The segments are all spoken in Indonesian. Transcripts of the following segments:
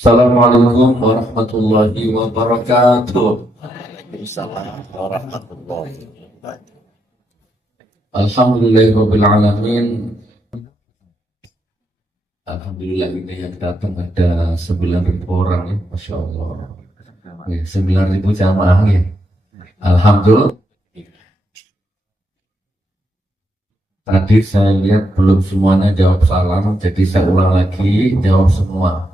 Assalamualaikum warahmatullahi wabarakatuh. Waalaikumsalam warahmatullahi wabarakatuh. Alhamdulillahirabbil alamin. Alhamdulillah ini yang datang ada 9.000 orang ya, Masya Allah. 9.000 jamaah ya. Alhamdulillah. Tadi saya lihat belum semuanya jawab salam, jadi saya ulang lagi jawab semua.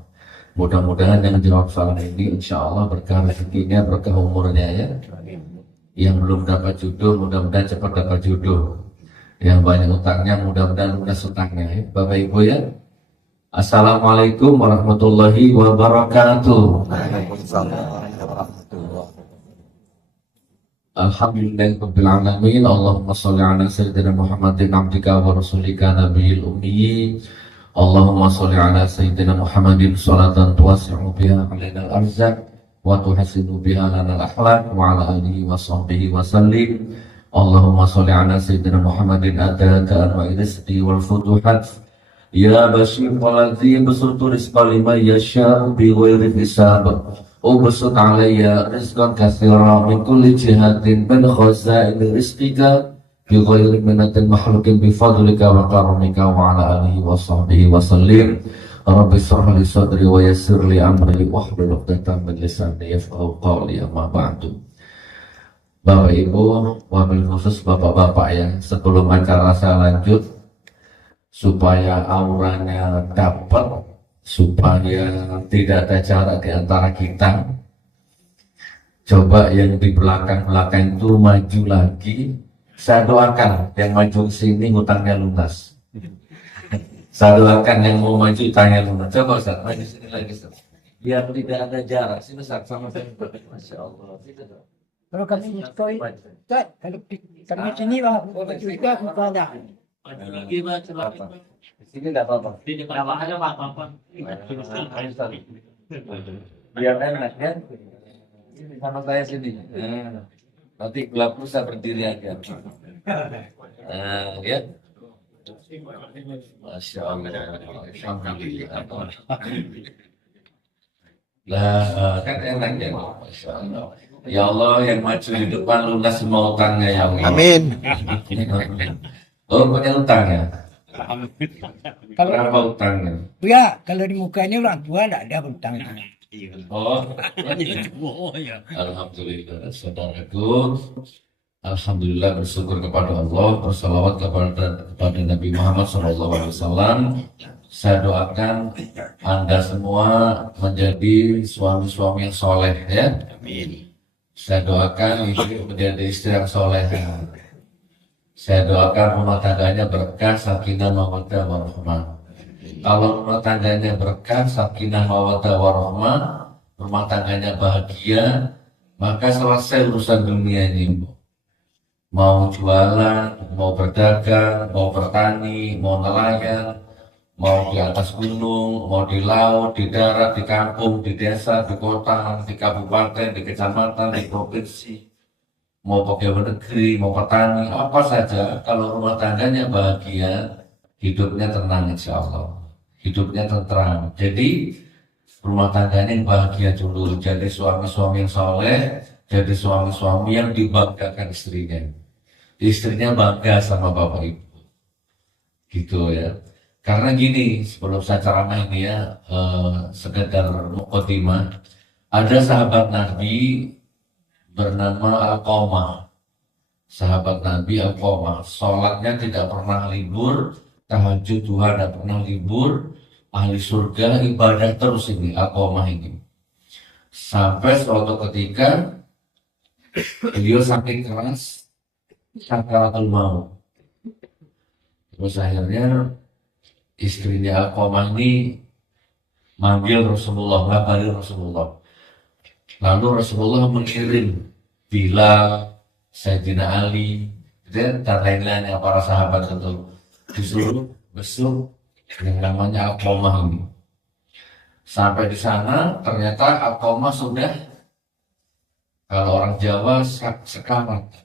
Mudah-mudahan yang jawab salam ini insya Allah berkah rezekinya, berkah umurnya ya. Yang belum dapat jodoh, mudah-mudahan cepat dapat jodoh. Yang banyak utangnya, mudah-mudahan lunas utangnya ya. Bapak Ibu ya. Assalamualaikum warahmatullahi wabarakatuh. Waalaikumsalam warahmatullahi wabarakatuh. Alhamdulillahirabbil alamin. Allahumma shalli ala sayyidina Muhammadin abdika wa rasulika nabiyil ummi. Allahumma sholli ala sayyidina Muhammadin sholatan tuwasi'u biha alaina al-arzaq wa tuhsinu biha lana al-akhlaq wa ala alihi wa sahbihi wa sallim. Allahumma sholli ala sayyidina Muhammadin adada anwa'i rizqi wal futuhat ya bashir waladhi besutu rizqa liman yasha'u bi ghairi hisab ubsut alayya rizqan katsira min kulli jihatin min khaza'in rizqika bi ghairi minatin makhluqin bi fadlika wa karamika wa ala alihi wa sahbihi wa sallim. Rabbi shrah li sadri wa yassir li amri wahlul 'uqdatam min lisani yafqahu qawli. Amma ba'du. Bapak Ibu, wabil khusus bapak-bapak ya, sebelum acara saya lanjut, supaya auranya dapat, supaya tidak ada jarak di antara kita, coba yang di belakang-belakang itu maju lagi. Saya doakan yang maju sini hutangnya lunas. Saya doakan yang mau maju hutangnya lunas. Coba Ustaz, maju sini lagi Ustaz. Biar tidak ada jarak. Sini Ustaz, sama saya. Masya Allah. Kalau kami koi, kalau kami sini lah, juga ada. Di sini tidak apa-apa. Biar enak ya. Sama saya sini. Nanti gelap bisa berdiri aja. Ya. Masya Allah. Alhamdulillah. Lah kan enak ya. Masya Allah. Ya Allah yang maju di depan lunas semua utangnya ya Allah. Amin. Oh punya utang ya? Berapa utangnya? Ya, kalau di mukanya orang tua tidak ada hutang. Oh, alhamdulillah, saudaraku. Alhamdulillah bersyukur kepada Allah, bersalawat kepada Nabi Muhammad SAW. Saya doakan Anda semua menjadi suami-suami yang soleh ya. Amin. Saya doakan istri menjadi istri yang soleh. Saya doakan rumah tangganya berkah, sakinah, mawaddah, warahmah. Kalau rumah tangganya berkah, sakinah, mawaddah, warahmah, rumah tangganya bahagia, maka selesai urusan dunia ini. Mau jualan, mau berdagang, mau bertani, mau nelayan, mau di atas gunung, mau di laut, di darat, di kampung, di desa, di kota, di kabupaten, di kecamatan, di provinsi, mau pegawai negeri, mau petani, apa saja, kalau rumah tangganya bahagia, hidupnya tenang insya Allah. Hidupnya tentram. Jadi rumah tangganya yang bahagia dulu. Jadi suami-suami yang soleh, jadi suami-suami yang dibanggakan istrinya. Istrinya bangga sama bapak ibu. Gitu ya. Karena gini, sebelum saya ceramah ini ya, sekedar mukadimah, ada sahabat Nabi bernama Alqamah. Sahabat Nabi Alqamah, sholatnya tidak pernah libur, tahajud duha tidak pernah libur, ahli surga ibadah terus ini Alqamah ini. Sampai suatu ketika beliau saking keras sakaratul maut. Terus akhirnya istrinya Alqamah ini manggil Rasulullah, ngabari Rasulullah. Lalu Rasulullah mengirim Bilal, Sayyidina Ali, dan lain-lain yang para sahabat itu disuruh besuk yang namanya Alqamah ini. Sampai di sana ternyata Alqamah sudah, kalau orang Jawa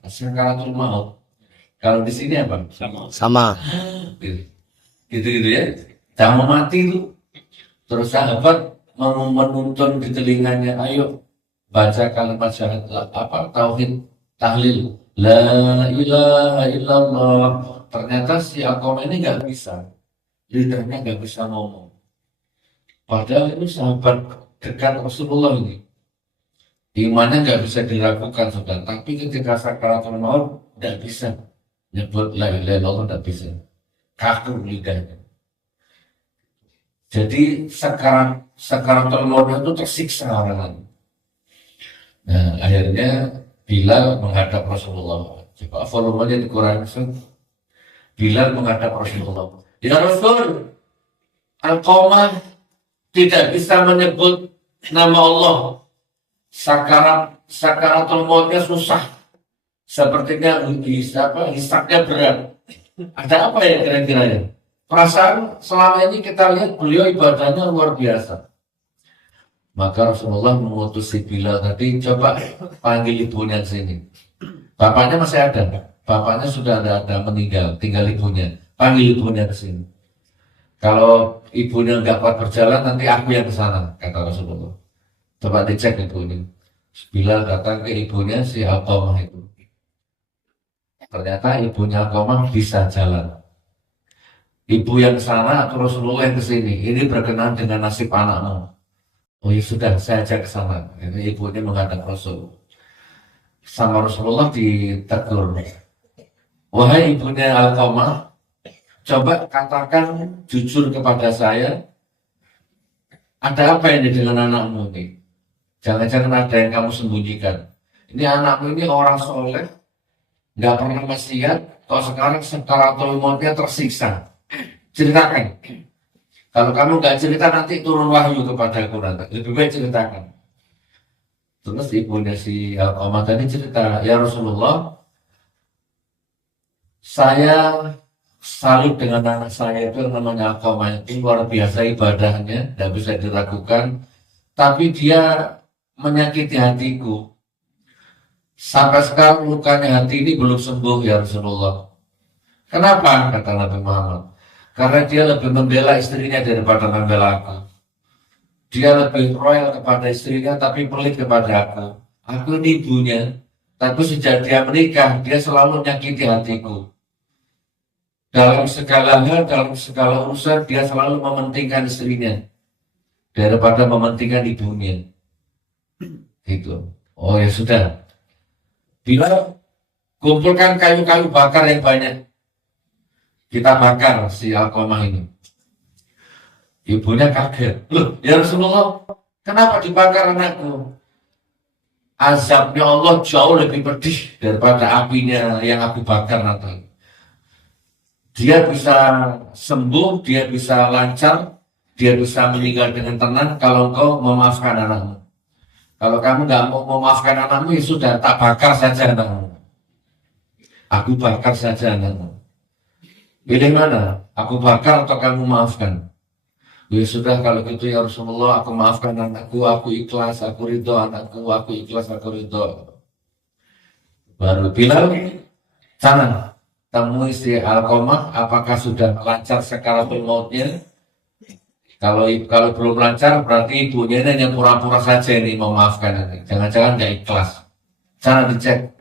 sekaratul maut. Kalau di sini apa? Sama. Gitu ya. Jangan mau mati itu. Terus sahabat menuntun di telinganya, ayo baca kalimat syahadat tauhid, tahlil, la ilaha illallah. Ternyata si Alqamah ini nggak bisa, lidahnya nggak bisa ngomong. Padahal ini sahabat dekat Rasulullah ini, imannya nggak bisa diragukan sudah. Tapi ketika sakaratul maut nggak bisa nyebut la ilaha illallah, nggak bisa, kaku lidahnya. Jadi sakaratul maut itu tersiksa orang. Nah, akhirnya Bilal menghadap Rasulullah. Coba volumenya dikurangi. Bilal menghadap Rasulullah. Ya Rasul, Alqamah tidak bisa menyebut nama Allah. Sakaratul mautnya susah. Sepertinya hisabnya berat. Ada apa ya kira-kira ya? Perasaan selama ini kita lihat beliau ibadahnya luar biasa. Maka Rasulullah mengutus si Bilal tadi, coba panggil ibunya ke sini. Bapaknya masih ada, bapaknya sudah ada meninggal, tinggal ibunya. Panggil ibunya ke sini. Kalau ibunya nggak kuat berjalan, nanti aku yang ke sana, kata Rasulullah. Coba dicek ibunya. Bilal datang ke ibunya si Alqamah itu. Ternyata ibunya Alqamah bisa jalan. Ibu yang ke sana atau Rasulullah yang ke sini. Ini berkenaan dengan nasib anakmu. Oh ya sudah, saya ajak ke sana. Ini ibunya menghadap Rasul. Sama Rasulullah ditegur. Wahai ibunya Alqamah, coba katakan jujur kepada saya, ada apa ini dengan anakmu ini? Jangan-jangan ada yang kamu sembunyikan. Ini anakmu ini orang soleh, nggak pernah maksiat, kok sekarang sakaratul mautnya tersiksa. Ceritakan. Kalau kamu nggak cerita nanti turun wahyu kepadaku nanti. Lebih baik ceritakan. Terus ibunya si Alqamah tadi cerita, ya Rasulullah, saya salut dengan anak saya itu namanya Alqamah, itu luar biasa ibadahnya, tidak bisa diragukan. Tapi dia menyakiti hatiku. Sampai sekarang lukanya hati ini belum sembuh ya Rasulullah. Kenapa? Kata Nabi Muhammad. Karena dia lebih membela istrinya daripada membela aku. Dia lebih royal kepada istrinya tapi pelit kepada aku. Aku ini ibunya, tapi sejak dia menikah, dia selalu menyakiti hatiku. Dalam segala hal, dalam segala urusan, dia selalu mementingkan istrinya daripada mementingkan ibunya. Gitu. Oh ya sudah. Bila kumpulkan kayu-kayu bakar yang banyak, kita bakar si Alqamah ini. Ibunya kaget. Loh, ya Rasulullah, kenapa dibakar anakku? Azabnya Allah jauh lebih pedih daripada apinya yang aku bakar nanti. Dia bisa sembuh, dia bisa lancar, dia bisa meninggal dengan tenang kalau engkau memaafkan anakmu. Kalau kamu nggak mau memaafkan anakmu, ya sudah, tak bakar saja anakmu. Aku bakar saja anakmu. Pilih mana? Aku bakar atau kamu maafkan? Ya sudah, kalau gitu ya Rasulullah, aku maafkan anakku, aku ikhlas, aku ridho anakku, aku ikhlas, aku ridho. Baru Bilal, sana temui si Alqamah, apakah sudah lancar sakaratul mautnya? Kalau belum lancar, berarti ibunya ini hanya pura-pura saja ini memaafkan ini. Jangan-jangan nggak ikhlas. Sana dicek.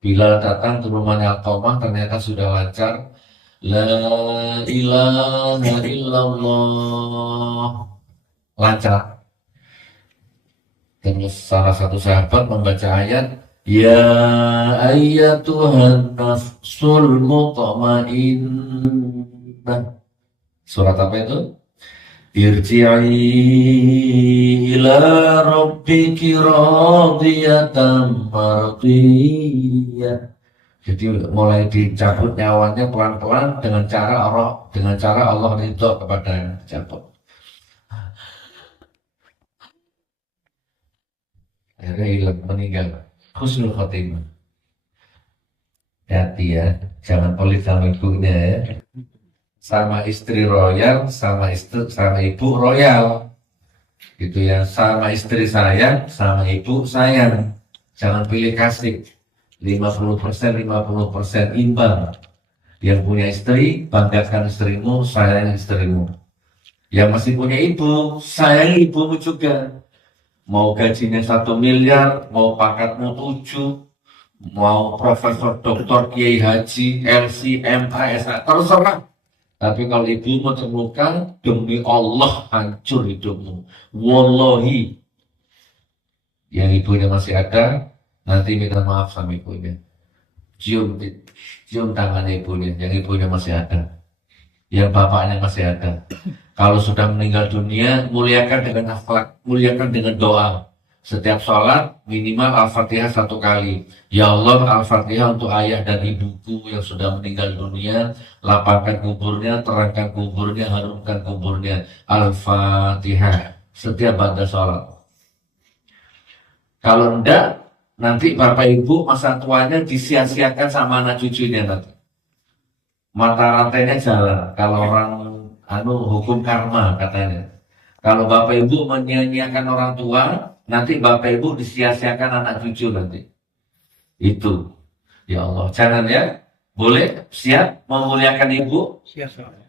Bilal datang ke rumahnya Alqamah, ternyata sudah lancar. La ilaha illallah, lancar. Terus salah satu sahabat membaca ayat, ya ayyatuhan nafsul mutmainnah. Surat apa itu? Irji'i ila rabbiki radiyatan mardiyah. Jadi mulai dicabut nyawanya pelan-pelan dengan cara Allah ridho kepada yang dicabut. Akhirnya hilang, meninggal. Husnul khotimah. Hati ya, jangan pelit sama ibunya ya. Sama istri royal, sama ibu royal. Gitu ya, sama istri sayang, sama ibu sayang. Jangan pilih kasih. 50% imbang. Yang punya istri, banggakan istrimu, sayang istrimu. yang masih punya ibu, sayang ibumu juga. Mau gajinya 1 miliar, mau pangkatmu 7, mau profesor, doktor, kiai haji, LC, MA, SA, terserah. Tapi kalau ibumu terluka, demi Allah hancur hidupmu. Wallahi, yang ibunya masih ada, nanti minta maaf sama ibunya. Cium tangan ibunya, yang ibunya masih ada, yang bapaknya masih ada. Kalau sudah meninggal dunia, muliakan dengan akhlak, muliakan dengan doa. Setiap sholat minimal Al-Fatihah 1 kali. Ya Allah, Al-Fatihah untuk ayah dan ibuku yang sudah meninggal dunia, lapangkan kuburnya, terangkan kuburnya, harumkan kuburnya. Al-Fatihah setiap ba'da sholat. Kalau enggak, nanti bapak ibu masa tuanya disia-siakan sama anak cucunya nanti. Mata rantainya jalan. Kalau orang hukum karma katanya. Kalau bapak ibu menyia-nyiakan orang tua, nanti bapak ibu disia-siakan anak cucu nanti. Itu. Ya Allah, jangan ya. Boleh? Siap memuliakan ibu?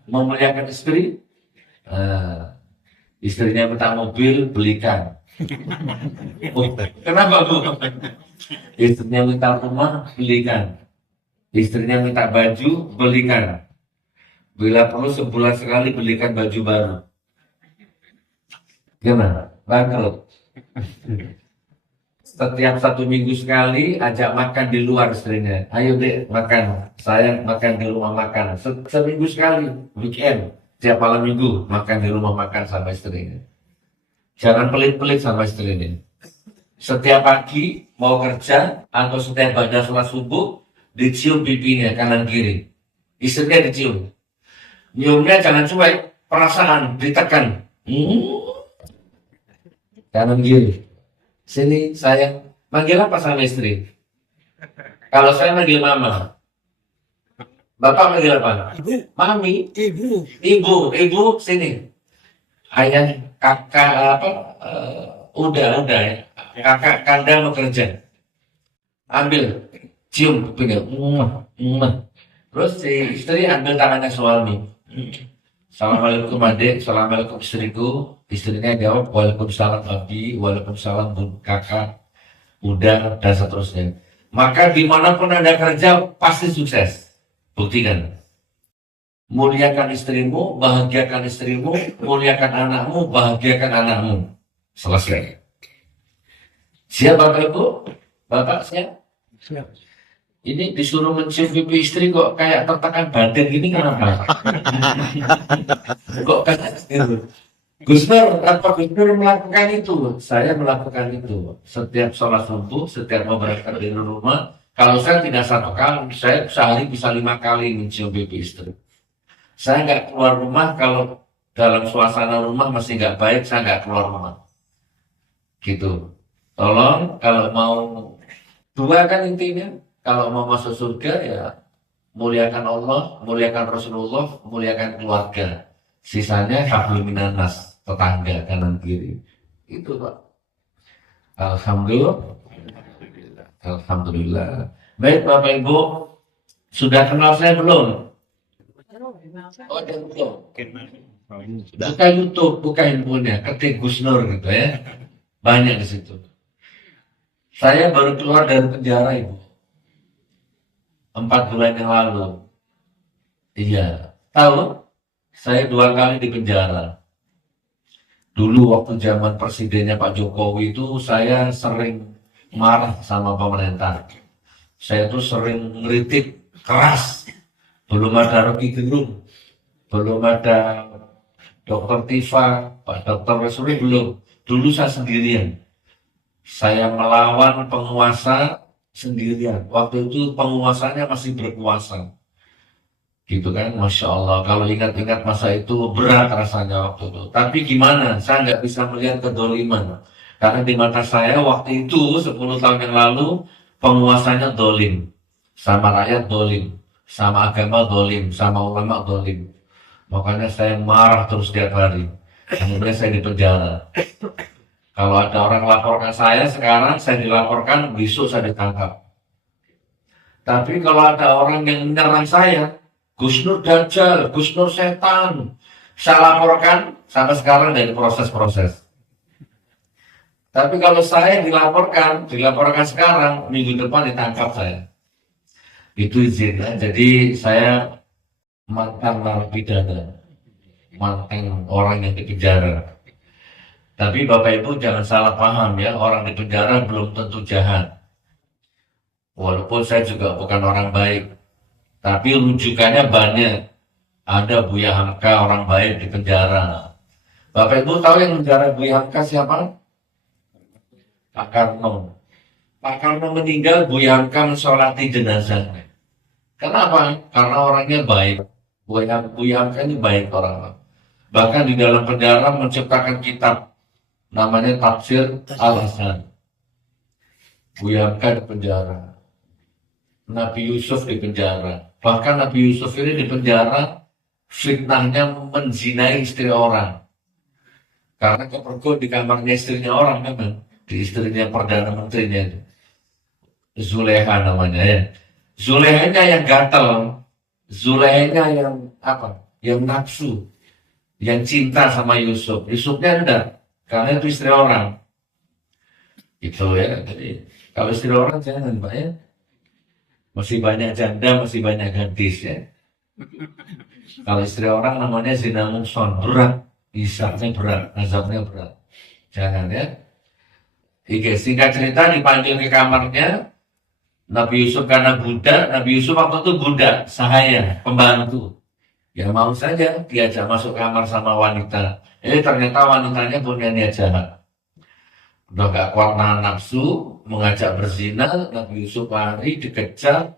Memuliakan istri? Istrinya minta mobil, belikan. Oh, kenapa Bu? Istrinya minta rumah, belikan. Istrinya minta baju, belikan. Bila perlu sebulan sekali belikan baju baru. Gimana? Bangkrut. Setiap 1 minggu sekali ajak makan di luar istrinya. Ayo dek makan. Saya makan di rumah makan. Seminggu sekali, weekend. Tiap malam minggu makan di rumah makan sama istrinya. Jangan pelit-pelit sama istrinya. Setiap pagi mau kerja atau setiap pada sholat subuh dicium pipinya kanan kiri. Istrinya dicium. Nyiumnya jangan cuek, perasaan ditekan. Kanan kiri. Sini sayang. Manggil apa sama istri? Kalau saya manggil mama. Bapak manggil apa? Ibu. Mami. Ibu. Ibu sini. Ayah, kakak udah ya. Kakak kanda mau kerja. Ambil, cium pipinya. Terus si istri ambil tangannya suami. Assalamualaikum adik, assalamualaikum istriku. Istrinya jawab, waalaikumsalam abi, waalaikumsalam kakak, udah, dan seterusnya. Maka dimanapun Anda kerja, pasti sukses. Buktikan. Muliakan istrimu, bahagiakan istrimu, muliakan anakmu, bahagiakan anakmu. Selesai. Siap Bapak Ibu? Bapak siap? Siap. Ini disuruh mencium pipi istri kok kayak tertekan badan gini kenapa? Kok kayak gitu? Gus Nur, apa Gus Nur melakukan itu? Saya melakukan itu. Setiap sholat subuh, setiap mau berangkat dari rumah, kalau saya tidak 1 kali, saya sehari bisa 5 kali mencium pipi istri. Saya nggak keluar rumah kalau dalam suasana rumah masih nggak baik, saya nggak keluar rumah. Gitu. Tolong kalau mau 2 kan intinya. Kalau mau masuk surga ya muliakan Allah, muliakan Rasulullah, muliakan keluarga. Sisanya hablum minan nas, tetangga kanan kiri. Itu Pak. Alhamdulillah. Alhamdulillah. Baik Bapak Ibu, sudah kenal saya belum? Oh, belum. Buka YouTube, buka handphonenya, ketik Gus Nur gitu ya. Banyak di situ. Saya baru keluar dari penjara Ibu. 4 bulan yang lalu. Iya. Tahu? Saya 2 kali di penjara. Dulu waktu zaman presidennya Pak Jokowi itu saya sering marah sama pemerintah. Saya tuh sering ngeritik keras. Belum ada Rocky Gerung. Belum ada Dr. Tifa, Pak Dr. Resuri belum. Dulu saya sendirian. Saya melawan penguasa sendirian. Waktu itu penguasanya masih berkuasa. Gitu kan, Masya Allah. Kalau ingat-ingat masa itu berat rasanya waktu itu. Tapi gimana, saya nggak bisa melihat kedoliman. Karena di mata saya waktu itu 10 tahun yang lalu penguasanya dolim. Sama rakyat dolim. Sama agama dolim. Sama ulama dolim. Makanya saya marah terus tiap hari. Kemudian saya di penjara. Kalau ada orang laporkan saya sekarang, saya dilaporkan, besok saya ditangkap. Tapi kalau ada orang yang menyerang saya, Gus Nur Dajjal, Gus Nur setan, Saya laporkan sampai sekarang dari proses-proses. Tapi kalau saya dilaporkan sekarang, minggu depan ditangkap saya. Itu izinnya. Jadi saya mantan narapidana, mantan orang yang di penjara. Tapi Bapak Ibu jangan salah paham ya, orang di penjara belum tentu jahat. Walaupun saya juga bukan orang baik, tapi rujukannya banyak. Ada Buya Hamka orang baik di penjara. Bapak Ibu tahu yang penjara Buya Hamka siapa? Pak Karno. Pak Karno meninggal, Buya Hamka mensolati jenazahnya. Kenapa? Karena orangnya baik. Buya Hamka ini baik orang. Bahkan di dalam penjara menciptakan kitab namanya Tafsir Al-Hasan. Buya Hamka di penjara. Nabi Yusuf di penjara. Bahkan Nabi Yusuf ini di penjara fitnahnya menzinai istri orang. Karena kepergok di kamarnya istrinya orang memang. Di istrinya Perdana Menterinya. Zuleha namanya ya. Zulehanya yang gatel. Zulehanya yang apa? Yang nafsu. Yang cinta sama Yusuf. Yusufnya enggak. Karena itu istri orang. Itu ya. Jadi kalau istri orang jangan Pak ya. Masih banyak janda, masih banyak gadis ya. Kalau istri orang namanya zina mungson, berat, hisabnya berat, azabnya berat. Jangan ya. Oke, singkat cerita dipanggil ke kamarnya Nabi Yusuf karena budak. Nabi Yusuf waktu itu budak, sahaya, pembantu. Ya mau saja diajak masuk kamar sama wanita. Ternyata wanitanya punya niat jahat. Udah gak kuat nahan nafsu, mengajak berzina, Nabi Yusuf lari, dikejar,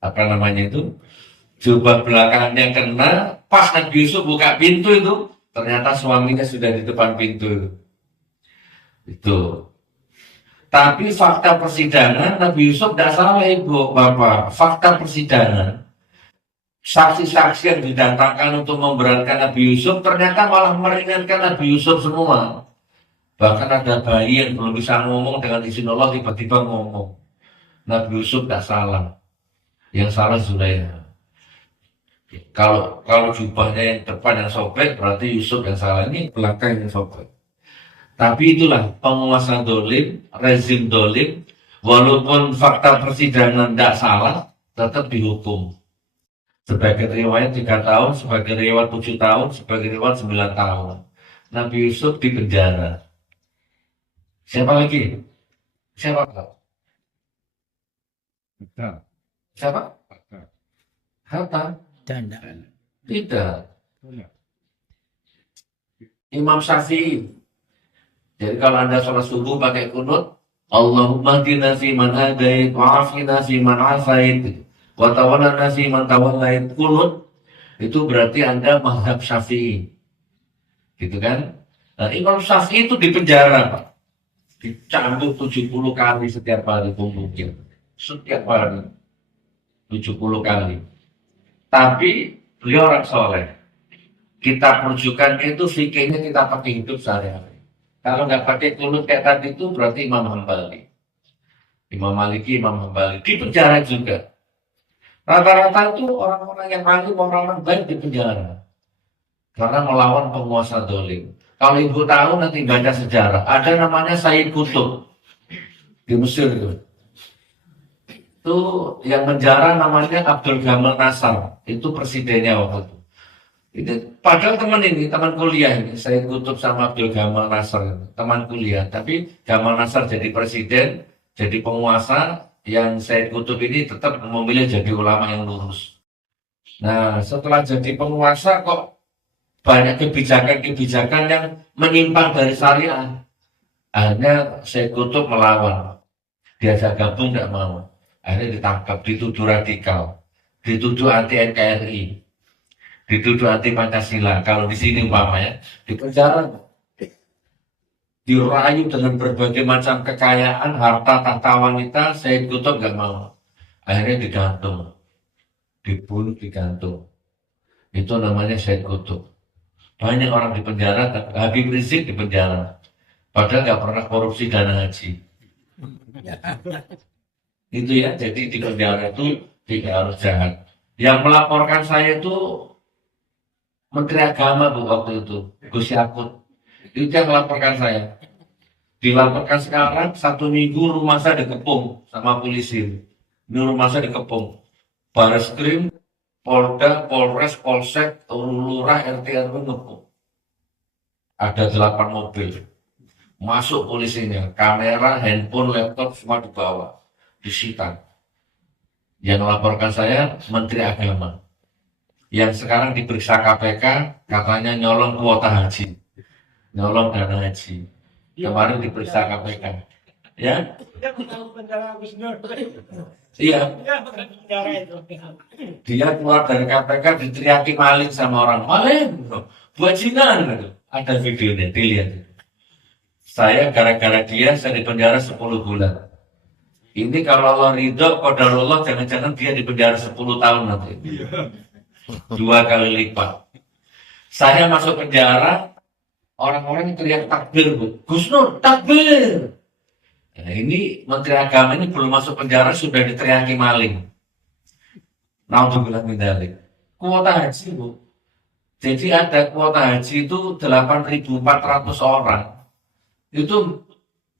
apa namanya itu, jubah belakangnya kena, pas Nabi Yusuf buka pintu itu, ternyata suaminya sudah di depan pintu. Itu. Tapi fakta persidangan, Nabi Yusuf tidak salah ibu, bapak. Fakta persidangan, saksi-saksi yang didatangkan untuk memberatkan Nabi Yusuf, ternyata malah meringankan Nabi Yusuf semua. Bahkan ada bayi yang belum bisa ngomong dengan izin Allah tiba-tiba ngomong. Nabi Yusuf tidak salah. Yang salah Zulaiha. Kalau jubahnya yang depan yang sobek berarti Yusuf yang salah. Ini belakang yang sobek. Tapi itulah penguasa dolim, rezim dolim. Walaupun fakta persidangan tidak salah, tetap dihukum. Sebagai riwayat 3 tahun, sebagai riwayat 7 tahun, sebagai riwayat 9 tahun. Nabi Yusuf di penjara. Siapa lagi? Siapa? Siapa? Hatta? Tidak. Imam Syafi'i. Jadi kalau Anda sholat subuh pakai kunut, Allahumma hdina fi man hadait, wa'afina fi man afait, wa tawallana fi man tawallait. Kunut itu berarti Anda mazhab Syafi'i. Gitu kan? Nah, Imam Syafi'i itu di penjara, Pak. Dicambuk 70 kali setiap hari mungkin. Setiap hari 70 kali. Tapi beliau orang soleh. Kita rujukan itu fikihnya kita pakai hidup sehari-hari. Kalau nggak pakai kunut kayak tadi itu berarti Imam Hambali. Imam Maliki, Imam Hambali. Di penjara juga. Rata-rata itu orang-orang yang alim, orang-orang baik di penjara. Karena melawan penguasa dolim. Kalau ibu tahu nanti baca sejarah, ada namanya Said Qutb di Mesir itu. Itu yang penjara namanya Abdul Gamal Nasar, itu presidennya waktu itu. Padahal teman kuliah ini, Said Qutb sama Abdul Gamal Nasar, teman kuliah. Tapi Gamal Nasar jadi presiden, jadi penguasa, yang Said Qutb ini tetap memilih jadi ulama yang lurus. Nah, setelah jadi penguasa kok banyak kebijakan-kebijakan yang menyimpang dari syariah. Akhirnya Said Qutb melawan. Diajak gabung tidak mau. Akhirnya ditangkap, dituduh radikal, dituduh anti NKRI, dituduh anti Pancasila. Kalau di sini umpamanya di penjara, dirayu dengan berbagai macam kekayaan, harta, tahta wanita, Said Qutb nggak mau. Akhirnya digantung, dibunuh, digantung. Itu namanya Said Qutb. Banyak orang di penjara, Habib Rizik di penjara. Padahal nggak pernah korupsi dana haji. Itu ya, jadi di penjara itu tidak harus jahat. Yang melaporkan saya itu Menteri Agama Bu waktu itu, Gus Yakut. Itu yang melaporkan saya. Dilaporkan sekarang 1 minggu rumah saya dikepung sama polisi. Ini rumah saya dikepung. Bareskrim, Polda, Polres, Polsek, Lurah, RT RW ngepung. Ada 8 mobil. Masuk polisinya, kamera, handphone, laptop semua dibawa, disita. Yang melaporkan saya Menteri Agama. Yang sekarang diperiksa KPK, katanya nyolong kuota haji, nyolong dana haji. Kemarin diperiksa KPK, ya? Iya. Dia keluar dari KPK diteriaki maling sama orang, maling, bajingan, gitu. Ada videonya, dilihat. Saya gara-gara dia saya dipenjara 10 bulan. Ini kalau Allah ridho, qadarullah, jangan-jangan dia dipenjara 10 tahun nanti. 2 kali lipat. Saya masuk penjara, orang-orang teriak takbir, Bu. Gus Nur, takbir. Nah, ini Menteri Agama ini belum masuk penjara sudah diteriaki maling. Naudzubillah min dzalik. Kuota haji, Bu. Jadi ada kuota haji itu 8.400 orang. Itu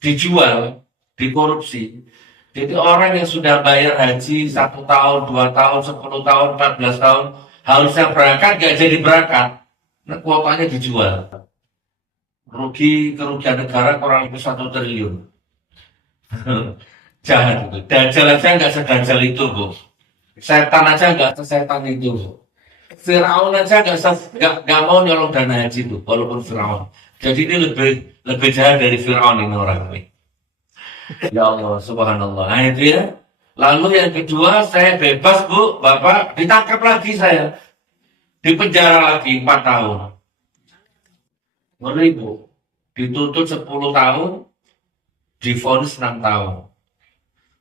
dijual, dikorupsi. Jadi orang yang sudah bayar haji 1 tahun, 2 tahun, 10 tahun, 14 tahun, harusnya berangkat, gak jadi berangkat. Nah, kuotanya dijual. Kerugian negara kurang lebih 1 triliun. Jangan itu. Dajjal aja nggak sedajjal itu, Bu. Setan aja nggak sesetan itu, Bu. Firaun aja nggak mau nyolong dana haji itu, walaupun Firaun. Jadi ini lebih jahat dari Firaun ini orang ini. Ya Allah, subhanallah. Nah itu ya. Lalu yang kedua, saya bebas, Bu, Bapak, ditangkap lagi saya. Di penjara lagi 4 tahun. Ngeri, Bu. Dituntut 10 tahun, divonis 6 tahun.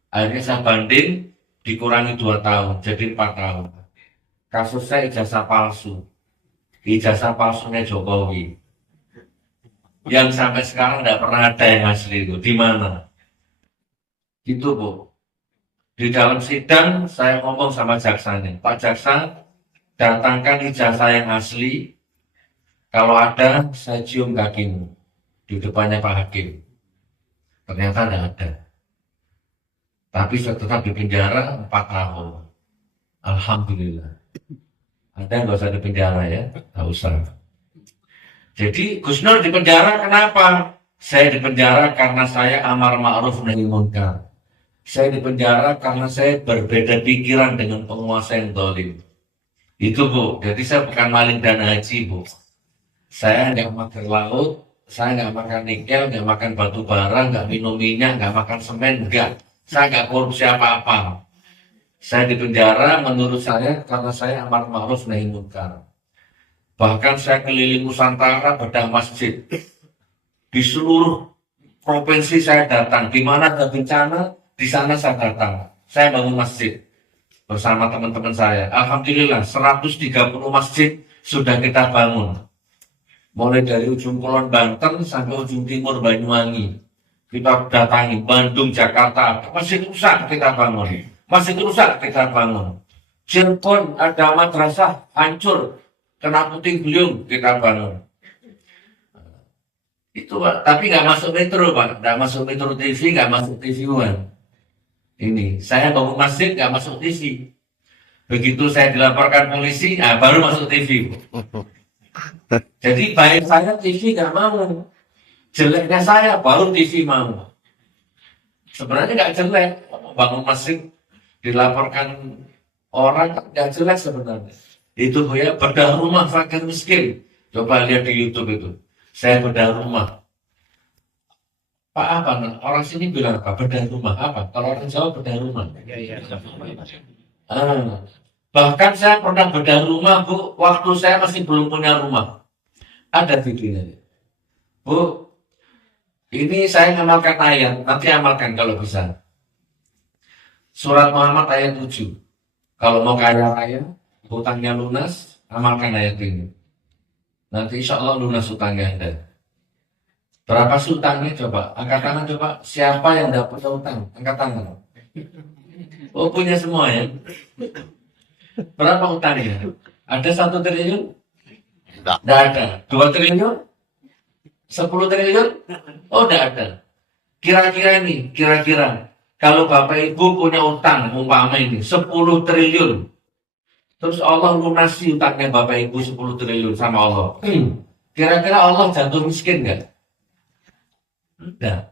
Akhirnya saya banding, dikurangi 2 tahun, jadi 4 tahun. Kasus saya ijazah palsu. Ijazah palsunya Jokowi. Yang sampai sekarang tidak pernah ada yang asli itu. Di mana? Itu, Bu. Di dalam sidang saya ngomong sama jaksanya, Pak Jaksa, datangkan ijazah yang asli. Kalau ada, saya cium kakimu di depannya Pak Hakim. Ternyata tidak ada. Tapi saya tetap di penjara 4 tahun. Alhamdulillah. Anda nggak usah di penjara ya, nggak usah. Jadi Gus Nur di penjara kenapa? Saya di penjara karena saya amar ma'ruf nahi munkar. Saya di penjara karena saya berbeda pikiran dengan penguasa yang zalim. Itu, Bu. Jadi saya bukan maling dana haji, Bu. Saya nggak makan laut, saya nggak makan nikel, nggak makan batu bara, nggak minum minyak, nggak makan semen, nggak. Saya nggak korupsi apa-apa. Saya di penjara menurut saya karena saya amar ma'ruf nahi munkar. Bahkan saya keliling Nusantara bedah masjid. Di seluruh provinsi saya datang. Di mana ada bencana, di sana saya datang. Saya bangun masjid bersama teman-teman saya. Alhamdulillah 130 masjid sudah kita bangun. Mulai dari ujung kulon Banten sampai ujung timur Banyuwangi. Kita datangi Bandung, Jakarta. Masjid rusak kita bangun. Masjid rusak kita bangun. Cirebon ada madrasah hancur. Kena puting beliung kita bangun. Itu, Pak. Tapi nggak masuk metro, Pak. Nggak masuk metro TV, nggak masuk TV One. Ini, saya bangun masjid nggak masuk TV. Begitu saya dilaporkan polisi, baru masuk TV. Jadi baik saya TV nggak mau. Jeleknya saya baru TV mau. Sebenarnya nggak jelek. Bangun masjid dilaporkan orang nggak jelek sebenarnya. Itu ya bedah rumah fakir miskin. Coba lihat di YouTube itu. Saya bedah rumah. Pak apa? Orang sini bilang apa? Bedah rumah apa? Kalau orang Jawa bedah rumah. Bahkan saya pernah bedah rumah, Bu. Waktu saya masih belum punya rumah. Ada videonya. Bu, ini saya ngamalkan ayat. Nanti amalkan kalau bisa. Surat Muhammad ayat 7. Kalau mau kaya raya, hutangnya lunas, amalkan ayat ini. Nanti insya Allah lunas hutangnya Anda. Berapa hutangnya coba? Angkat tangan coba. Siapa yang tidak punya hutang? Angkat tangan. Oh punya semua ya. Berapa hutangnya? Ada 1 triliun? Tidak ada. 2 triliun? 10 triliun? Oh, tidak ada. Kira-kira nih, kira-kira kalau Bapak Ibu punya utang umpama ini 10 triliun. Terus Allah lunasi utangnya Bapak Ibu 10 triliun sama Allah. Kira-kira Allah jatuh miskin nggak? Enggak.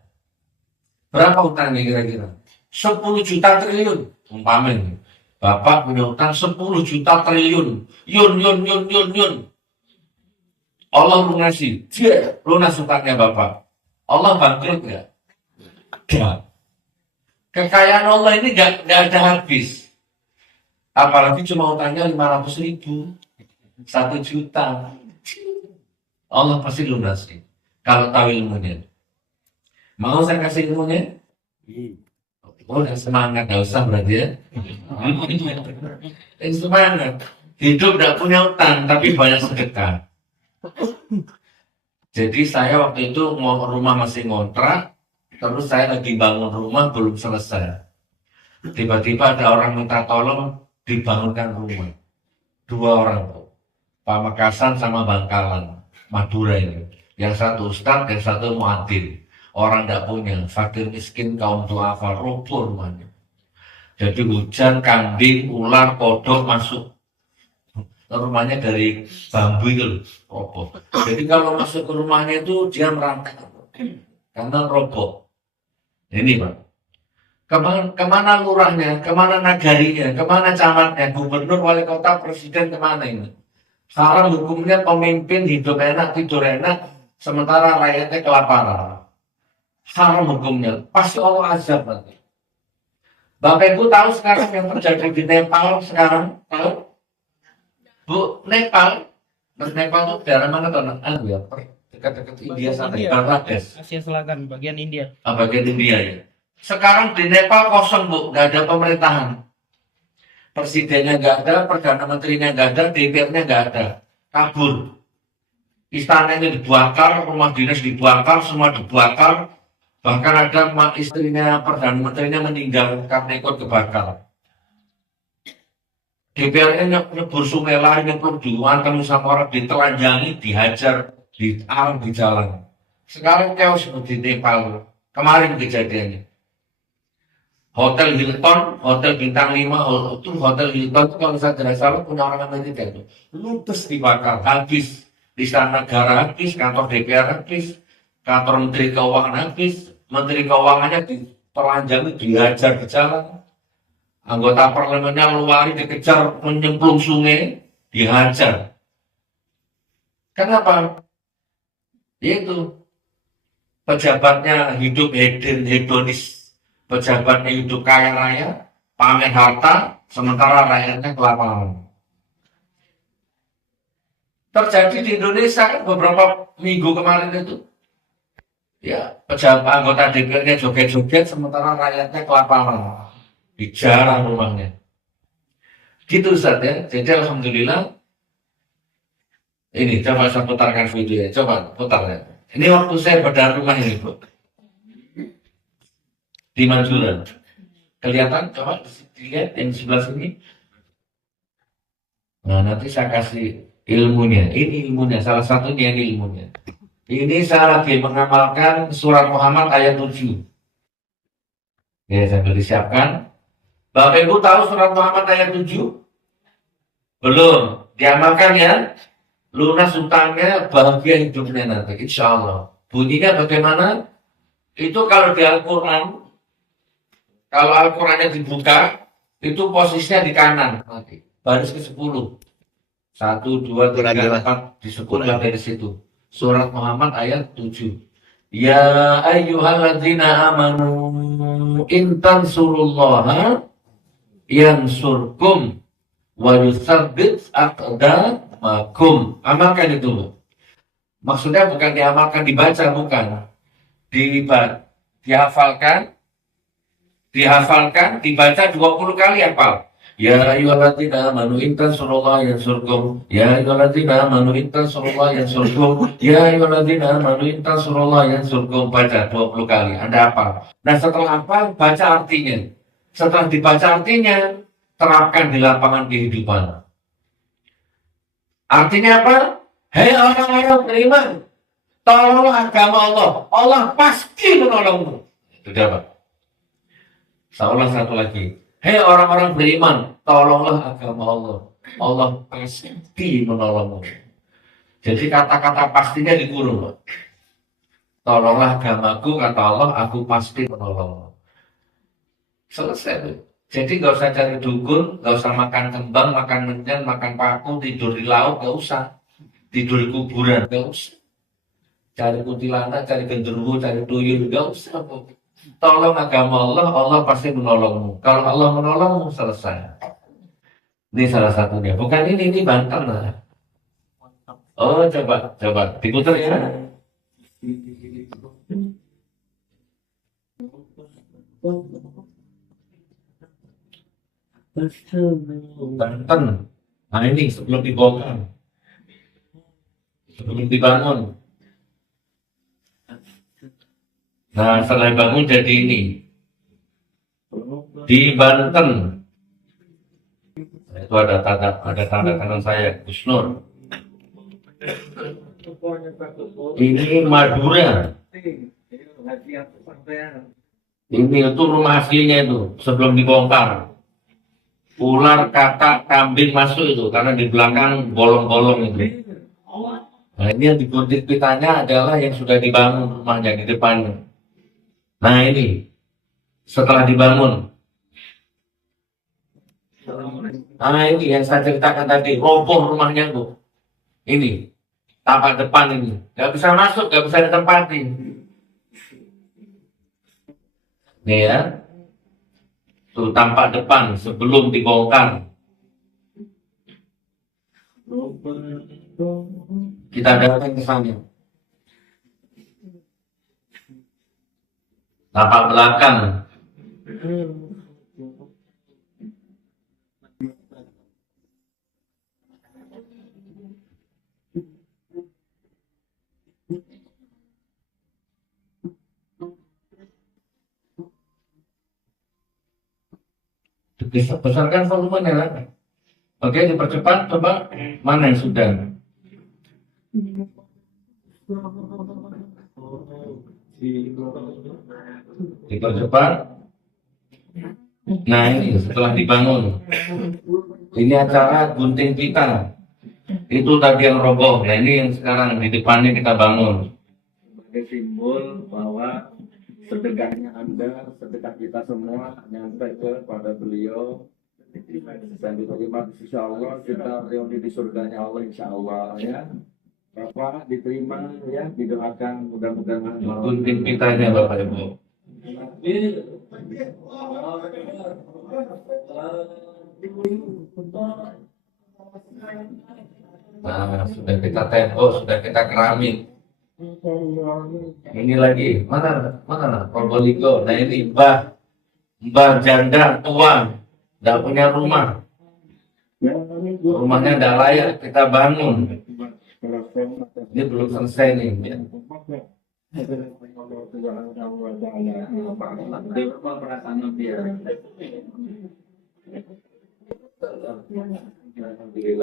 Berapa utangnya kira-kira? 10 juta triliun. Umpama ini. Bapak punya utang 10 juta triliun. Yun. Allah lunasi. Dia lunas utangnya Bapak. Allah bangkrut nggak? Enggak. Kekayaan Allah ini nggak ada habis. Apalagi cuma utangnya 500.000. 1 juta. Allah pasti lunasi. Kalau tahu ilmunya. Mau saya kasih ilmunya? Oh, udah semangat, gak usah berarti ya. Semangat. Hidup gak punya utang, tapi banyak sedekah. Jadi saya waktu itu rumah masih ngontrak, terus saya lagi bangun rumah belum selesai. Tiba-tiba ada orang minta tolong dibangunkan rumah. 2 orang, Pamekasan sama Bangkalan, Madura ini. Yang satu ustadz, yang satu muadzin. Orang tidak punya, fakir miskin, kaum duafa, roboh rumahnya. Jadi hujan, kambing, ular, kodok masuk. Rumahnya dari bambu itu roboh. Jadi kalau masuk ke rumahnya itu dia merantak karena roboh. Ini Pak. Kemana lurahnya, kemana nagarinya, kemana camatnya, gubernur, wali kota, presiden, kemana ini? Sekarang hukumnya pemimpin hidup enak, tidur enak, sementara rakyatnya kelaparan. Haram hukumnya, pasti Allah azab nanti. Bapak Ibu tahu sekarang yang terjadi di Nepal sekarang? Tahu? Bu, Nepal itu daerah mana tuh? Ya, dekat-dekat India sana, Bangladesh. Asia Selatan, bagian India. Bagian India ya. Sekarang di Nepal kosong Bu, nggak ada pemerintahan. Presidennya nggak ada, perdana menterinya nggak ada, DPR-nya nggak ada, kabur. Istananya dibakar, rumah dinas dibakar, semua dibakar. Bahkan ada istrinya perdana menterinya meninggal karena ikut kebakar. DPR-nya nyebur sungai lain, nyebur duluan, ketemu sama orang ditelanjangi, dihajar, di jalan. Sekarang chaos seperti Nepal. Kemarin kejadiannya. Hotel Hilton, hotel bintang 5, itu hotel Hilton itu kalau saya tidak salah punya orang Amerika itu. Ludes dibakar, habis. Istana negara habis, kantor DPR habis, kantor Menteri Keuangan habis. Menteri Keuangannya ditelanjangi, dihajar di jalan. Anggota parlemennya lari dikejar menyemplung sungai, dihajar. Kenapa? Yaitu pejabatnya hidup hedonis, pejabatnya hidup kaya raya, pamer harta, sementara rakyatnya kelaparan. Terjadi di Indonesia kan beberapa minggu kemarin itu. Ya, pejabat anggota DPR-nya joget-joget sementara rakyatnya kelaparan. Dijarah rumahnya. Gitu Ustaz ya. Jadi alhamdulillah. Ini coba saya putarkan videonya. Coba putar ya. Ini waktu saya bedah rumah ini Bu. Di Madura. Kelihatan? Coba dilihat yang sebelah sini. Nah nanti saya kasih ilmunya. Ini ilmunya. Salah satunya ini ilmunya. Ini saya lagi mengamalkan surat Muhammad ayat 7. Ya, sambil disiapkan. Bapak Ibu tahu surat Muhammad ayat 7? Belum. Diamalkan ya. Lunas utangnya, bahagia hidupnya nanti. Insya Allah. Bunyinya bagaimana? Itu kalau di Al-Quran, kalau Al-Qurannya dibuka, itu posisinya di kanan nanti. Baris ke-10. 1, 2, 3, 4. Di 10 dari situ. Surat Muhammad ayat 7. Ya ayyuhalladzina amanu in tansurullaha yansurkum wa yutsabbit aqdamakum. Amalkan itu. Maksudnya bukan diamalkan, dibaca, bukan. Dihafalkan, dibaca 20 kali hafal. Ya ayyuhalladzina amanu in tansurullaha yansurkum. Ya ayyuhalladzina amanu in tansurullaha yansurkum. Ya ayyuhalladzina amanu in tansurullaha yansurkum. Baca 20 kali. Anda hafal. Nah setelah hafal, baca artinya. Setelah dibaca artinya, terapkan di lapangan kehidupan. Artinya apa? Hei orang-orang beriman, tolonglah agama Allah. Allah pasti menolongmu. Itu dia, Pak. Seolah satu lagi. Hei orang-orang beriman, tolonglah agama Allah. Allah pasti menolongmu. Jadi kata-kata pastinya dikurung, Pak. Tolonglah agamaku, kata Allah, aku pasti menolongmu. Selesai tuh. Jadi gak usah cari dukun, gak usah makan kembang, makan menyan, makan paku, tidur di laut, gak usah. Tidur di kuburan, gak usah. Cari kuntilanak, cari genderuwo, cari tuyul, gak usah. Tolong agama Allah, Allah pasti menolongmu. Kalau Allah menolongmu, selesai. Ini salah satunya. Bukan ini Banten lah. Oh, coba, diputar ya. Banten. Nah ini sebelum dibongkar, sebelum dibangun. Nah setelah bangun jadi ini di Banten. Itu ada tanda tangan saya, Gus Nur. Ini Madura. Ini itu rumah aslinya itu sebelum dibongkar. Ular, katak, kambing masuk itu karena di belakang bolong-bolong itu. Nah ini yang digunting pitanya adalah yang sudah dibangun rumahnya di depannya. Nah ini setelah dibangun. Nah ini yang saya ceritakan tadi, roboh rumahnya tuh. Ini tapak depan ini, nggak bisa masuk, nggak bisa ditempatin. Nih ya. Tuh tampak depan sebelum dibongkar. Kita datang ke sana. Tampak belakang. Besarkan volumenya. Oke, dipercepat. Coba mana yang sudah? Dipercepat. Nah ini setelah dibangun. Ini acara gunting pita. Itu tadi yang roboh. Nah ini yang sekarang di depannya kita bangun. Sebagai simbol bahwa sedekahnya Anda, sedekah kita semua nyampe kepada beliau dan diterima insya Allah, kita reuni di surganya Allah insya Allah ya. Bapak diterima ya, didoakan mudah-mudahan gunting pitanya Bapak Ibu. Nah sudah kita tembok, sudah kita keramik. Ini lagi mana Probolinggo. Nah ini mbah janda tua, tidak punya rumah, rumahnya tidak layak, kita bangun. Ini belum selesai nih ya.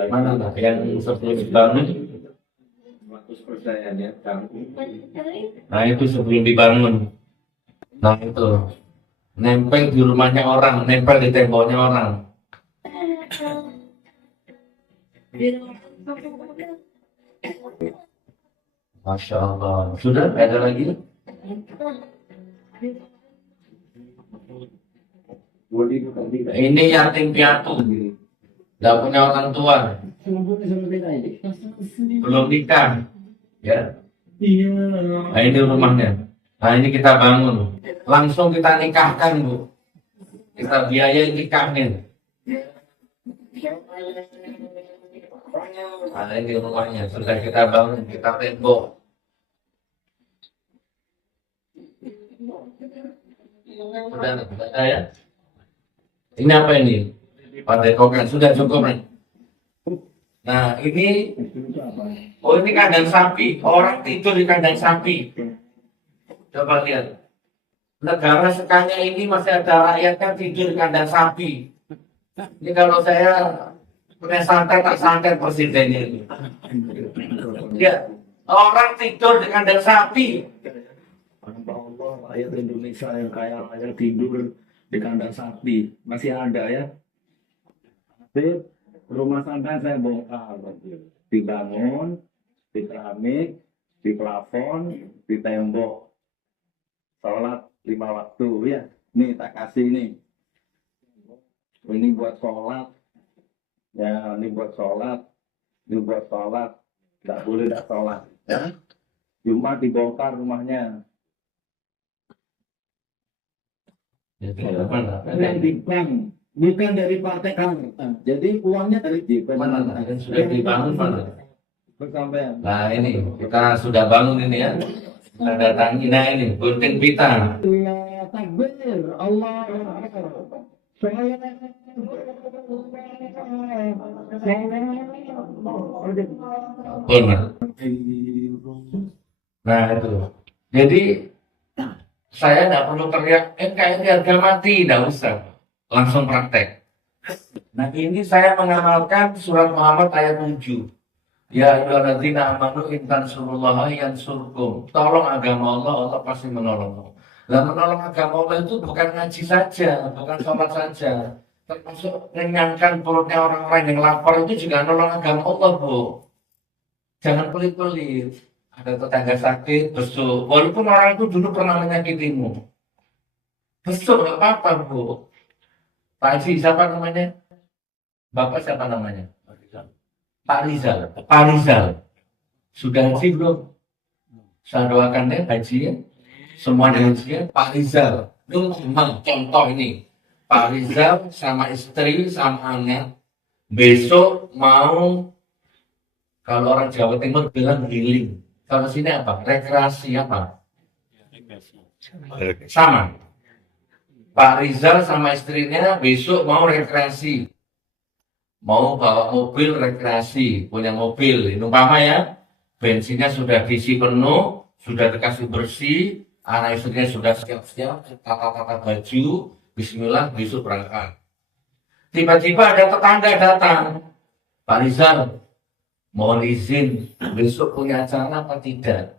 Mana lah yang sebelum dibangun? Ya, nah itu sebelum dibangun. Nah itu nempel di rumahnya orang, nempel di temboknya orang. Masya Allah. Sudah ada lagi? Ini yatim piatu, tidak punya orang tua, belum nikah, ya. Nah ini rumahnya. Nah ini kita bangun, langsung kita nikahkan Bu, kita biayai nikahnya. Nah ini rumahnya, sudah kita bangun, kita tembok. Sudah ya. Ini apa ini? Padepokan sudah cukup nih. Nah ini, oh ini kandang sapi, orang tidur di kandang sapi. Coba lihat, negara sekaya ini masih ada rakyatnya tidur di kandang sapi. Ini kalau saya Punya tak santai presidennya itu. Ya, orang tidur di kandang sapi. Allah, rakyat Indonesia yang kaya raya tidur di kandang sapi masih ada ya. Tapi rumah santai saya bongkar, dibangun, di keramik, di plafon, di tembok, sholat 5 waktu ya. Nih tak kasih nih. Ini buat sholat, ya ini buat sholat, ini buat sholat. Tidak boleh tidak sholat. Ya. Cuma dibongkar rumahnya. Yang di bank, bukan dari partai kamu. Jadi uangnya dari di bank. Mana? Sudah dibangun mana? Bersampean. Nah ini kita sudah bangun ini ya. Kita datangi nah ini gunting pita. Ya takbir, Allah. Saya Benar. Nah itu. Jadi saya tidak perlu teriak, NKRI harga mati, tidak usah. Langsung praktek. Nah ini saya mengamalkan surat Muhammad ayat 7. Ya ayyuhalladzina amanu in tansurullaha yansurkum. Tolong agama Allah, Allah pasti menolongmu. Lah menolong agama Allah itu bukan ngaji saja, bukan sholat saja. Termasuk mengenyangkan perutnya orang-orang yang lapar itu juga nolong agama Allah, Bu. Jangan pelit-pelit. Ada tetangga sakit, besuk. Walaupun orang itu dulu pernah menyakitimu. Besuk, nggak apa-apa, Bu. Pak Haji, siapa namanya? Bapak siapa namanya? Pak Rizal. Pak Rizal. Sudah haji belum? Saya doakan deh haji ya. Semua dengan haji ya. Pak Rizal. Itu memang contoh ini. Pak Rizal sama istri, sama anak. Besok mau, kalau orang Jawa Timur bilang healing. Kalau sini apa? Rekreasi apa? Sama. Pak Rizal sama istrinya besok mau rekreasi. Mau bawa mobil rekreasi. Punya mobil. Ini umpama ya. Bensinnya sudah diisi penuh. Sudah dikasih bersih. Anak istrinya sudah siap-siap. Tata-tata baju. Bismillah besok berangkat. Tiba-tiba ada tetangga datang. Pak Rizal. Mohon izin, besok punya acara apa tidak?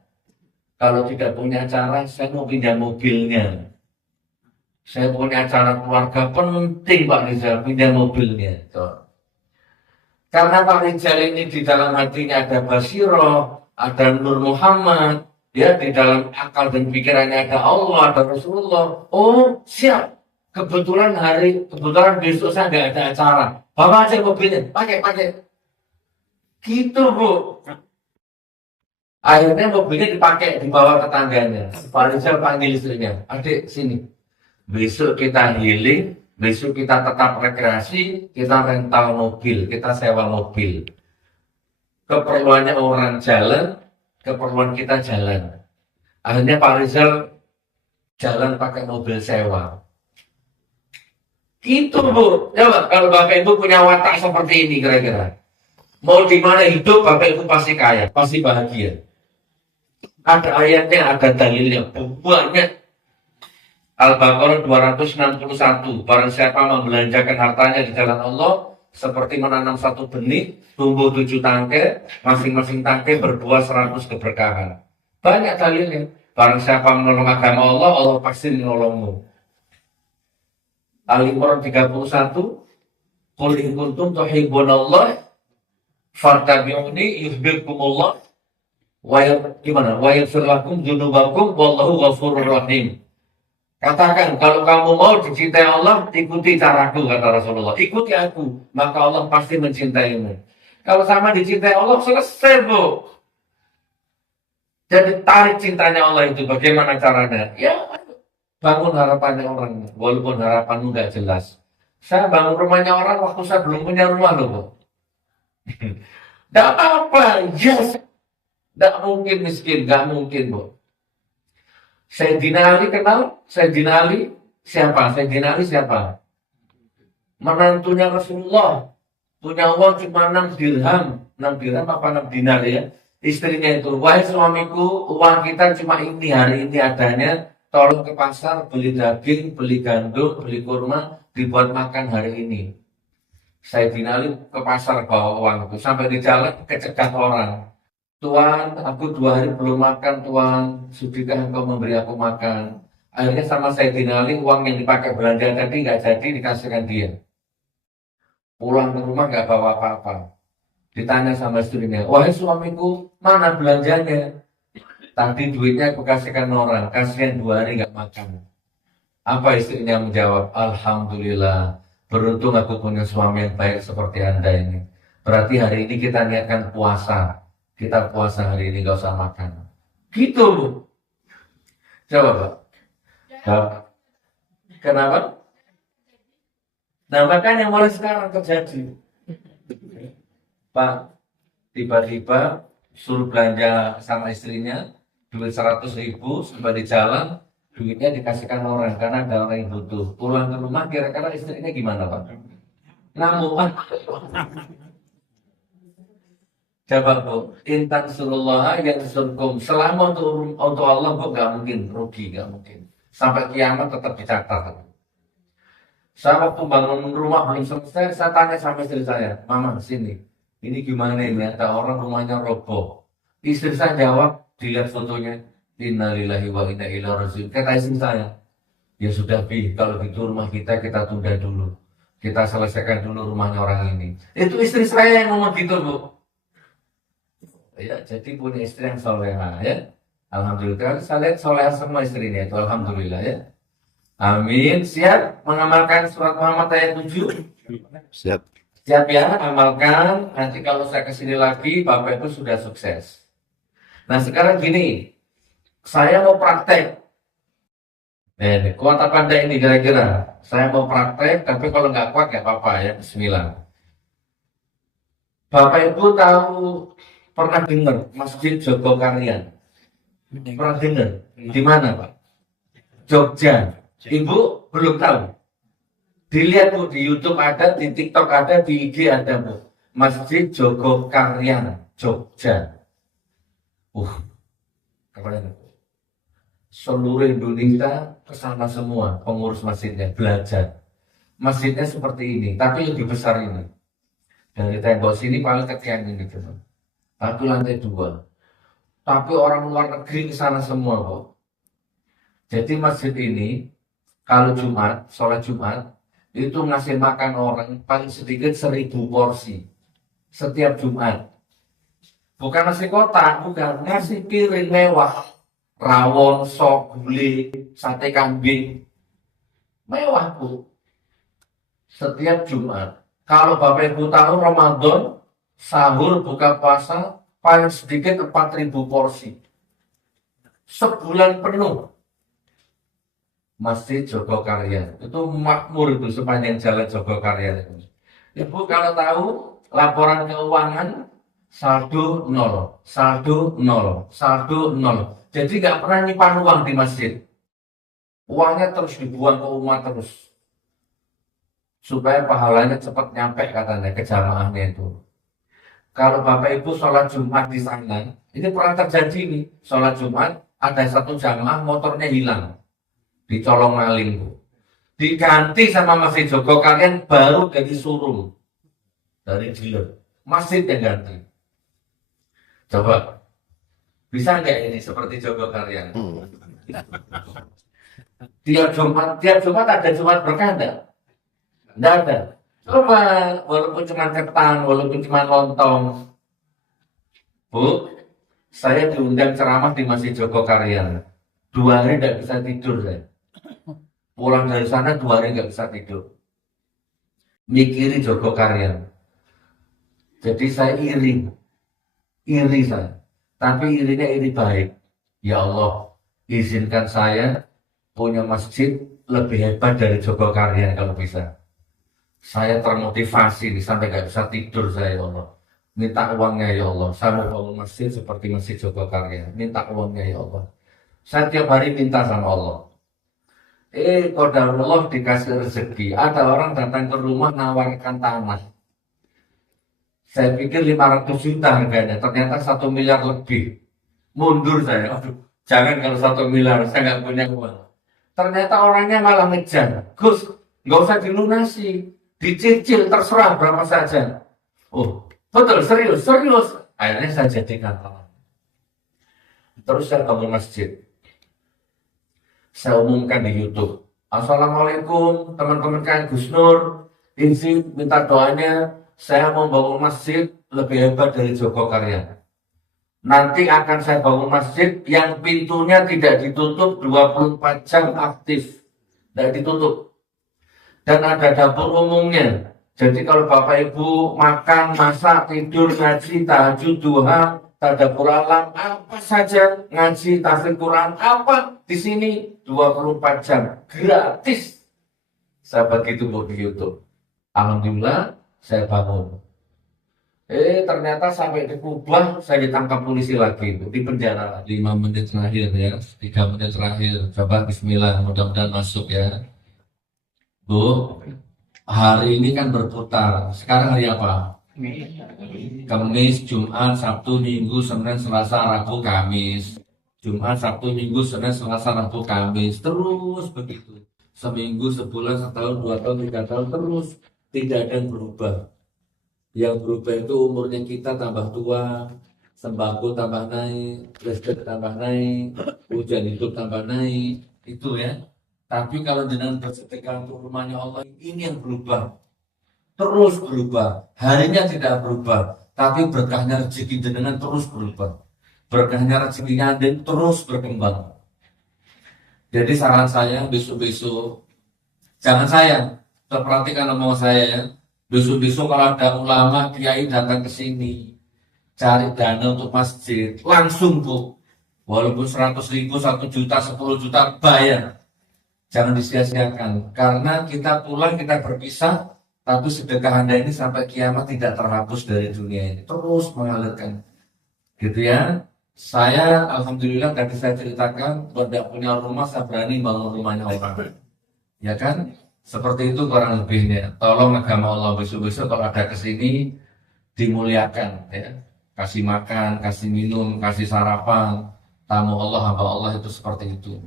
Kalau tidak punya acara, saya mau pindah mobilnya. Saya punya acara keluarga penting, Pak Rizal, pindah mobilnya. Tuh. Karena Pak Rizal ini di dalam hatinya ada Basiroh, ada Nur Muhammad, ya di dalam akal dan pikirannya ada Allah, ada Rasulullah. Oh, siap. Kebetulan besok saya nggak ada acara. Bawa aja mobilnya, pakai. Gitu, Bu. Akhirnya mobilnya dipakai, dibawa tetangganya. Pak Rizal panggil istrinya, adik sini. Besok kita healing, besok kita tetap rekreasi, kita rental mobil, kita sewa mobil. Keperluannya orang jalan, keperluan kita jalan. Akhirnya Pak Rizal jalan pakai mobil sewa. Gitu, Bu. Coba kalau Bapak Ibu punya watak seperti ini kira-kira. Mau di mana hidup, Bapak Ibu pasti kaya, pasti bahagia. Ada ayatnya, ada dalilnya, banyak. Al-Baqarah 261. Barang siapa membelanjakan hartanya di jalan Allah, seperti menanam satu benih, tumbuh 7 tangkai, masing-masing tangkai berbuah 100 keberkahan. Banyak dalilnya. Barang siapa menolong agama Allah, Allah pasti menolongmu. Al-Imran 31. Qul in kuntum tuhibbunallah fattabi'uni yuhibbukumullah wa yaghfir lakum dzunubakum wallahu ghafurur rahim. Katakan, kalau kamu mau dicintai Allah, ikuti caraku, kata Rasulullah. Ikuti aku, maka Allah pasti mencintaimu. Kalau sama dicintai Allah, selesai, Bu. Jadi tarik cintanya Allah itu, bagaimana caranya? Ya, bangun harapannya orang, walaupun harapanmu nggak jelas. Saya bangun rumahnya orang waktu saya belum punya rumah, loh, Bu. Tidak apa-apa, yes. Tidak mungkin miskin, nggak mungkin, Bu. Sayyidina Ali kenal? Sayyidina Ali siapa? Sayyidina Ali siapa? Menantunya Rasulullah. Punya uang cuma 6 dirham. 6 dirham apa 6 dinar ya? Istrinya itu, wahai suamiku, uang kita cuma ini, hari ini adanya. Tolong ke pasar, beli daging, beli gandum, beli kurma, dibuat makan hari ini. Sayyidina Ali ke pasar bawa uang itu, sampai di jalan kecegat orang. Tuan, aku 2 hari belum makan, Tuan. Sudahkah engkau memberi aku makan? Akhirnya sama Sayyidina Ali, uang yang dipakai belanja tadi nggak jadi dikasihkan dia. Pulang ke rumah nggak bawa apa-apa. Ditanya sama istrinya, wahai suamiku, mana belanjanya? Tadi duitnya aku kasihkan orang, kasihan 2 hari nggak makan. Apa istrinya menjawab, Alhamdulillah, beruntung aku punya suami yang baik seperti Anda ini. Berarti hari ini kita niatkan puasa. Kita puasa hari ini, gak usah makan. Gitu loh. Coba Pak. Jawab. Kenapa? Nah makanya mulai sekarang terjadi. Pak, tiba-tiba suruh belanja sama istrinya, duit 100.000 sampai di jalan, duitnya dikasihkan orang karena ada orang yang butuh. Pulang ke rumah kira-kira istrinya gimana Pak? Ngamuk Pak. Coba Bu, intan surullah yang surkum. Selama untuk Allah Bu gak mungkin rugi, gak mungkin. Sampai kiamat tetap dicatat. Saya waktu bangun rumah belum selesai, saya tanya sama istri saya, Mama sini, ini gimana ini? Ada orang rumahnya roboh. Istri saya jawab, dilihat fotonya, Innalillahi wa inna ilaihi raji'un. Kata istri saya, ya sudah Bi, kalau gitu rumah kita tunda dulu. Kita selesaikan dulu rumahnya orang ini. Itu istri saya yang ngomong gitu Bu. Ya, jadi punya istri yang soleha ya. Alhamdulillah, saya lihat soleha semua istrinya itu, alhamdulillah ya. Amin. Siap mengamalkan surat Muhammad ayat 7? Siap. Siap ya, amalkan. Nanti kalau saya kesini lagi, Bapak Ibu sudah sukses. Nah sekarang gini, saya mau praktek. Kuat apa enggak ini kira-kira? Saya mau praktek, tapi kalau nggak kuat nggak apa-apa ya. Bismillah. Bapak Ibu tahu, pernah dengar Masjid Jogokarian? Pernah dengar? Di mana Pak? Jogja. Ibu belum tahu. Dilihat Bu, di YouTube ada, di TikTok ada, di IG ada Bu. Masjid Jogokarian, Jogja. Keren. Seluruh Indonesia kesana semua, pengurus masjidnya, belajar. Masjidnya seperti ini, tapi lebih besar ini. Dari tembok sini paling kecil ini gitu. Tapi lantai 2. Tapi orang luar negeri kesana semua kok. Jadi masjid ini, kalau Jumat, sholat Jumat, itu ngasih makan orang paling sedikit 1.000 porsi. Setiap Jumat. Bukan nasi kotak, bukan. Nasi piring mewah. Rawon, sop, gulai, sate kambing. Mewah Bu. Setiap Jumat. Kalau Bapak Ibu tahu Ramadan, sahur, buka puasa, paling sedikit 4.000 porsi. Sebulan penuh. Masjid Jogokarian. Itu makmur itu sepanjang jalan Jogokarian. Ibu kalau tahu, laporan keuangan, saldo 0, saldo 0, saldo 0. Jadi nggak pernah nyimpan uang di masjid. Uangnya terus dibuang ke umat terus. Supaya pahalanya cepat nyampe katanya ke jamaahnya itu. Kalau Bapak Ibu sholat Jumat di sana, ini pernah terjadi nih. Sholat Jumat, ada satu jamaah motornya hilang. Dicolong maling Bu. Diganti sama Masjid Jogokarian baru dari showroom. Dari dealer. Masjid yang ganti. Coba. Bisa nggak ini seperti Jogokarian? Tiap Jumat ada Jumat berkah enggak? Enggak ada. Coba, walaupun cuma ketan, walaupun cuma lontong. Bu, saya diundang ceramah di Masjid Jogokarian. 2 hari nggak bisa tidur saya. Pulang dari sana 2 hari nggak bisa tidur. Mikiri Jogokarian. Jadi saya iri saya. Tapi irinya iri baik. Ya Allah, izinkan saya punya masjid lebih hebat dari Jogokarian kalau bisa. Saya termotivasi nih sampai gak bisa tidur saya ya Allah. Minta uangnya ya Allah. Saya mau bangun masjid seperti Masjid Jogokarian. Minta uangnya ya Allah. Saya tiap hari minta sama Allah. Qadarullah dikasih rezeki. Ada orang datang ke rumah nawarkan tanah. Saya pikir 500 juta harganya, ternyata 1 miliar lebih. Mundur saya, aduh, jangan kalau 1 miliar, saya nggak punya uang. Ternyata orangnya malah ngejar, Gus, nggak usah dilunasi, dicicil terserah berapa saja. Oh, betul, serius, serius. Akhirnya saya jadikan. Terus saya bangun masjid. Saya umumkan di YouTube. Assalamualaikum teman-teman KN Gus Nur. Izin minta doanya. Saya mau bangun masjid lebih hebat dari Joko Karya. Nanti akan saya bangun masjid yang pintunya tidak ditutup 24 jam aktif. Tidak ditutup. Dan ada dapur umumnya. Jadi kalau Bapak Ibu makan, masak, tidur, ngaji, tahajud, duha, tadabbur alam, apa saja, ngaji, tafsir Quran, apa di sini 24 jam gratis. Saya begitu di YouTube. Alhamdulillah saya bangun. Ternyata sampai di Kubah saya ditangkap polisi lagi di penjara. 5 menit terakhir ya, 3 menit terakhir. Coba Bismillah, mudah-mudahan masuk ya. Bu, hari ini kan berputar. Sekarang hari apa? Kamis, Jumat, Sabtu, Minggu, Senin, Selasa, Rabu, Kamis. Jumat, Sabtu, Minggu, Senin, Selasa, Rabu, Kamis. Terus begitu. Seminggu, sebulan, setahun, 2 tahun, 3 tahun, terus. Tidak ada yang berubah. Yang berubah itu umurnya kita tambah tua, sembako tambah naik, listrik tambah naik, hujan hidup tambah naik. Itu ya. Tapi kalau dengan bersedekah untuk rumahnya Allah, ini yang berubah. Terus berubah. Harinya tidak berubah. Tapi berkahnya rezeki jenengan terus berubah. Berkahnya rezekinya Anda terus berkembang. Jadi saran saya besok-besok, jangan saya, perhatikan omongan saya ya. Besok-besok kalau ada ulama, kiai datang ke sini, cari dana untuk masjid, langsung Bu. Walaupun 100.000, 1 juta, 10 juta, bayar. Jangan disia-siakan, karena kita pulang, kita berpisah, tapi sedekah Anda ini sampai kiamat tidak terhapus dari dunia ini, terus mengalirkan. Gitu ya. Saya alhamdulillah tadi saya ceritakan, tidak punya rumah, saya berani bangun rumahnya orang. Ya kan? Seperti itu kurang lebihnya. Tolong agama Allah besok-besok kalau ada kesini dimuliakan, ya. Kasih makan, kasih minum, kasih sarapan. Tamu Allah, hamba Allah itu seperti itu.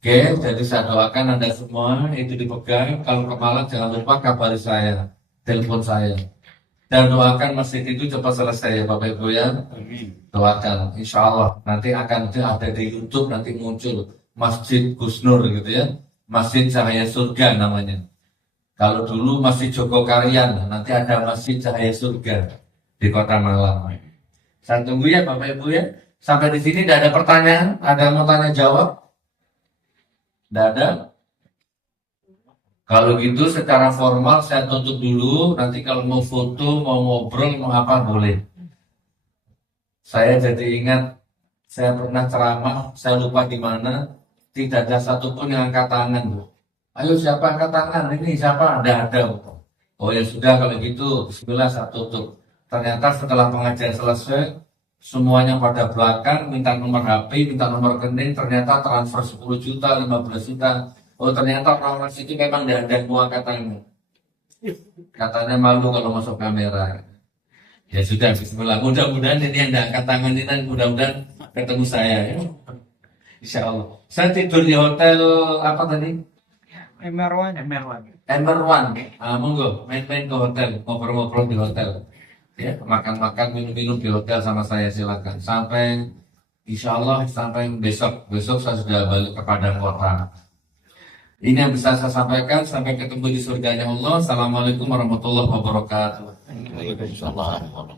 Oke, jadi saya doakan Anda semua itu dipegang. Kalau ke Malang jangan lupa kabari saya, telepon saya. Dan doakan masjid itu cepat selesai ya Bapak Ibu ya. Doakan, insya Allah nanti akan ada di YouTube, nanti muncul Masjid Gus Nur gitu ya. Masjid Cahaya Surga namanya. Kalau dulu Masjid Joko Karyan, nanti ada Masjid Cahaya Surga di Kota Malang. Saya tunggu ya Bapak Ibu ya. Sampai di sini tidak ada pertanyaan, ada yang mau tanya jawab? Tidak ada? Kalau gitu secara formal saya tutup dulu. Nanti kalau mau foto, mau ngobrol, mau apa boleh. Saya jadi ingat, saya pernah ceramah, saya lupa di mana. Tidak ada satupun yang angkat tangan Bu. Ayo siapa angkat tangan? Ini siapa? Ada. Oh ya sudah kalau gitu, bismillah saya tutup. Ternyata setelah pengajian selesai, semuanya pada belakang, minta nomor HP, minta nomor rekening, ternyata transfer 10 juta, 15 juta. Oh ternyata orang-orang situ memang tidak ada yang mau angkat tangan. Katanya malu kalau masuk kamera. Ya sudah, bismillah. Mudah-mudahan ini yang tidak angkat tangan ini, mudah-mudahan ketemu saya ya. Insya Allah. Saya tidur di hotel apa tadi? MR1. MR1. Monggo, main-main ke hotel, ngobrol-ngobrol di hotel. Ya, makan-makan, minum-minum di hotel sama saya silakan. Sampai insya Allah sampai besok. Besok saya sudah balik ke Padang Kota. Ini yang bisa saya sampaikan. Sampai ketemu di surganya Allah. Assalamualaikum warahmatullahi wabarakatuh. Waalaikumsalam.